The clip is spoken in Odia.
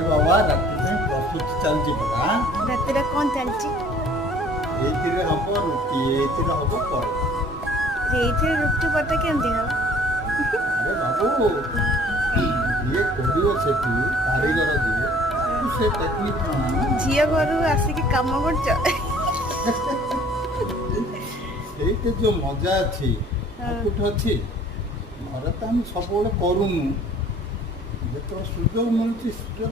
ଆରେ ବାବା ରାତି ପାଇଁ ପ୍ରସ୍ତୁତି ଚାଲିଛି ପରା। ରାତିରେ କ'ଣ ଚାଲିଛି? ଏଇଥିରେ ହବ ରୁଟି, ଏଇଥିରେ ହବ ପରଟା। ଏଇଥିରେ ରୁଟି ପରଟା କେମିତି ହବ? ଆରେ ବାବୁ ଯିଏ କରିବ ସେଠି କାରିଗର ଯିଏ ତାକୁ ସେ ଟେକ୍ନିକ୍ ଜଣା। ଝିଅ ଘରୁ ଆସିକି କାମ କରୁଛ? ସେଇଟା ଯୋଉ ମଜା ଅଛି ଆଉ କୋଉଠି ଅଛି? ଘରେ ତ ଆମେ ସବୁବେଳେ କରୁନୁ, ଯେତେବେଳେ ସୁଯୋଗ ମିଳୁଛି ସୁଯୋଗ